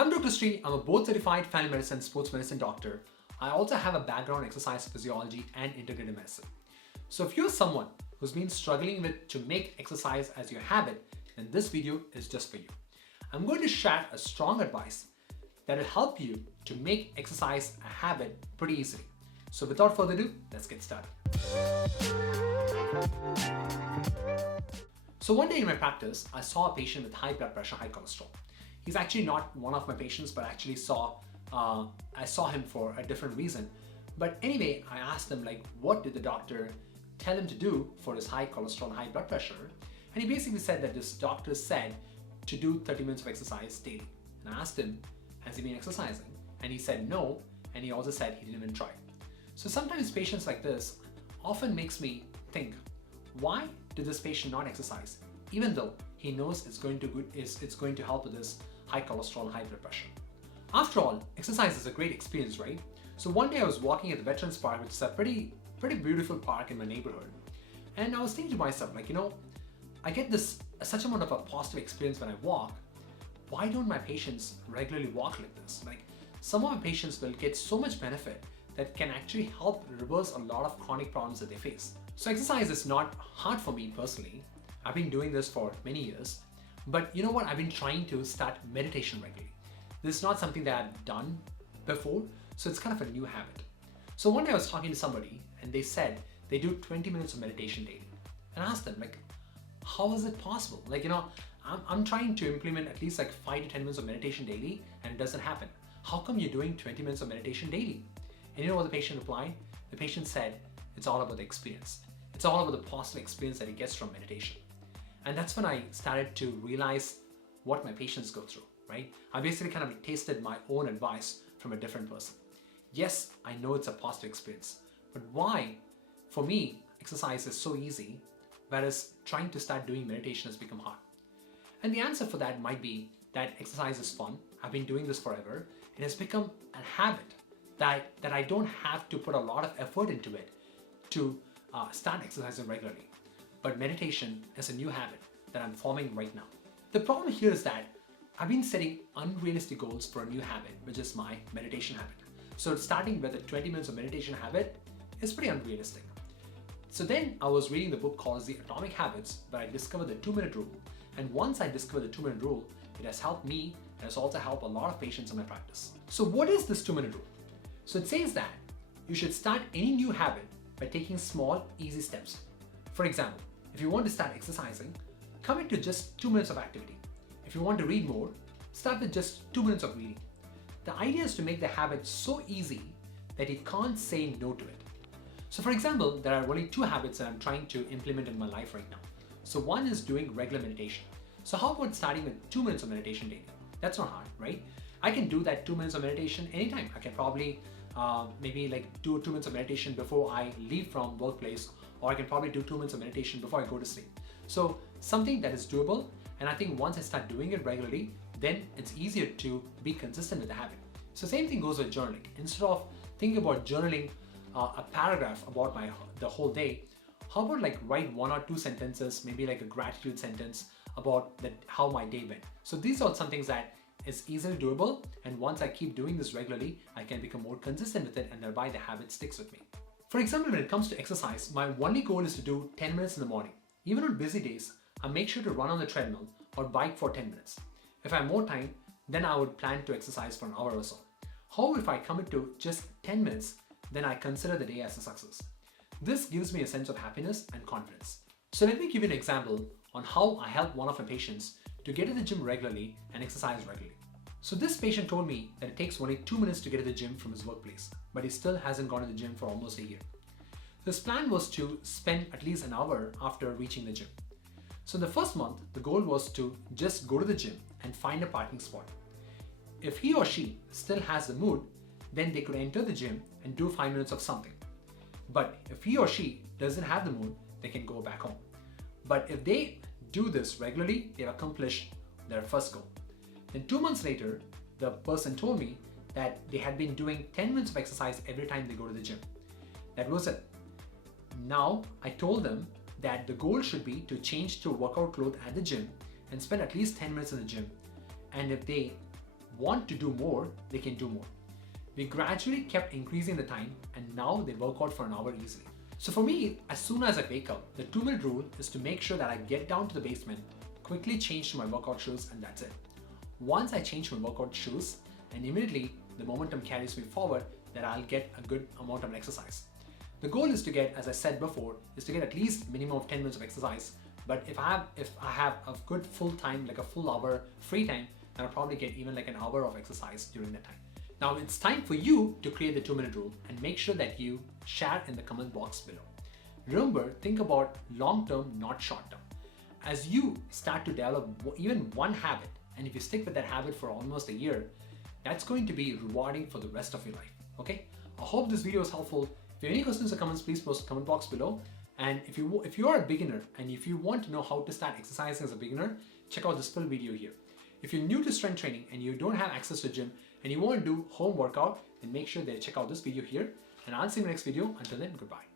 I'm Dr. Sri. I'm a board certified family medicine sports medicine doctor. I also have a background in exercise physiology and integrative medicine. So if you're someone who's been struggling to make exercise as your habit, then this video is just for you. I'm going to share a strong advice that will help you to make exercise a habit pretty easily. So without further ado, let's get started. So one day in my practice, I saw a patient with high blood pressure, high cholesterol. He's actually not one of my patients, but actually I saw him for a different reason. But anyway, I asked him what did the doctor tell him to do for his high cholesterol and high blood pressure? And he basically said that this doctor said to do 30 minutes of exercise daily. And I asked him, has he been exercising? And he said no, and he also said he didn't even try. So sometimes patients like this often makes me think, why did this patient not exercise, even though he knows it's going to help with his high cholesterol and high blood pressure? After all, exercise is a great experience, right? So one day I was walking at the Veterans Park, which is a pretty beautiful park in my neighborhood, and I was thinking to myself, I get such amount of a positive experience when I walk. Why don't my patients regularly walk like this? Some of my patients will get so much benefit that can actually help reverse a lot of chronic problems that they face. So exercise is not hard for me personally. I've been doing this for many years, but you know what? I've been trying to start meditation regularly. This is not something that I've done before, so it's kind of a new habit. So one day I was talking to somebody and they said they do 20 minutes of meditation daily. And I asked them, how is it possible? I'm trying to implement at least 5 to 10 minutes of meditation daily and it doesn't happen. How come you're doing 20 minutes of meditation daily? And you know what the patient replied? The patient said, it's all about the experience. It's all about the positive experience that he gets from meditation. And that's when I started to realize what my patients go through, right? I basically kind of tasted my own advice from a different person. Yes, I know it's a positive experience, but why, for me, exercise is so easy, whereas trying to start doing meditation has become hard? And the answer for that might be that exercise is fun. I've been doing this forever. It has become a habit that I don't have to put a lot of effort into it to start exercising regularly. But meditation is a new habit that I'm forming right now. The problem here is that I've been setting unrealistic goals for a new habit, which is my meditation habit. So starting with a 20 minutes of meditation habit is pretty unrealistic. So then I was reading the book called The Atomic Habits, where I discovered the 2-minute rule. And once I discovered the 2-minute rule, it has helped me and has also helped a lot of patients in my practice. So what is this 2-minute rule? So it says that you should start any new habit by taking small, easy steps. For example, if you want to start exercising, commit to just 2 minutes of activity. If you want to read more, start with just 2 minutes of reading. The idea is to make the habit so easy that you can't say no to it. So for example, there are only 2 habits that I'm trying to implement in my life right now. So one is doing regular meditation. So how about starting with 2 minutes of meditation daily? That's not hard, right? I can do that 2 minutes of meditation anytime. I can probably maybe do 2 minutes of meditation before I leave from workplace, or I can probably do 2 minutes of meditation before I go to sleep. So something that is doable, and I think once I start doing it regularly, then it's easier to be consistent with the habit. So same thing goes with journaling. Instead of thinking about journaling a paragraph about the whole day, how about write 1 or 2 sentences, maybe a gratitude sentence about how my day went. So these are some things that is easily doable, and once I keep doing this regularly, I can become more consistent with it, and thereby the habit sticks with me. For example, when it comes to exercise, my only goal is to do 10 minutes in the morning. Even on busy days, I make sure to run on the treadmill or bike for 10 minutes. If I have more time, then I would plan to exercise for an hour or so. However, if I commit to just 10 minutes, then I consider the day as a success. This gives me a sense of happiness and confidence. So let me give you an example on how I help one of my patients to get to the gym regularly and exercise regularly. So this patient told me that it takes only 2 minutes to get to the gym from his workplace, but he still hasn't gone to the gym for almost a year. His plan was to spend at least an hour after reaching the gym. So the first month, the goal was to just go to the gym and find a parking spot. If he or she still has the mood, then they could enter the gym and do 5 minutes of something. But if he or she doesn't have the mood, they can go back home. But if they do this regularly, they've accomplished their first goal. Then 2 months later, the person told me that they had been doing 10 minutes of exercise every time they go to the gym. That was it. Now I told them that the goal should be to change to workout clothes at the gym and spend at least 10 minutes in the gym. And if they want to do more, they can do more. We gradually kept increasing the time and now they work out for an hour easily. So for me, as soon as I wake up, the 2-minute rule is to make sure that I get down to the basement, quickly change to my workout shoes, and that's it. Once I change my workout shoes, and immediately the momentum carries me forward, that I'll get a good amount of exercise. The goal is to get, as I said before, is to get at least minimum of 10 minutes of exercise. But if I have a good full time, like a full hour free time, then I'll probably get even like an hour of exercise during that time. Now it's time for you to create the 2-minute rule and make sure that you share in the comment box below. Remember, think about long term, not short term. As you start to develop even one habit, and if you stick with that habit for almost a year, that's going to be rewarding for the rest of your life. Okay? I hope this video is helpful. If you have any questions or comments, please post in the comment box below. And if you are a beginner and if you want to know how to start exercising as a beginner, check out this full video here. If you're new to strength training and you don't have access to gym and you want to do home workout, then make sure that you check out this video here. And I'll see you in the next video. Until then, goodbye.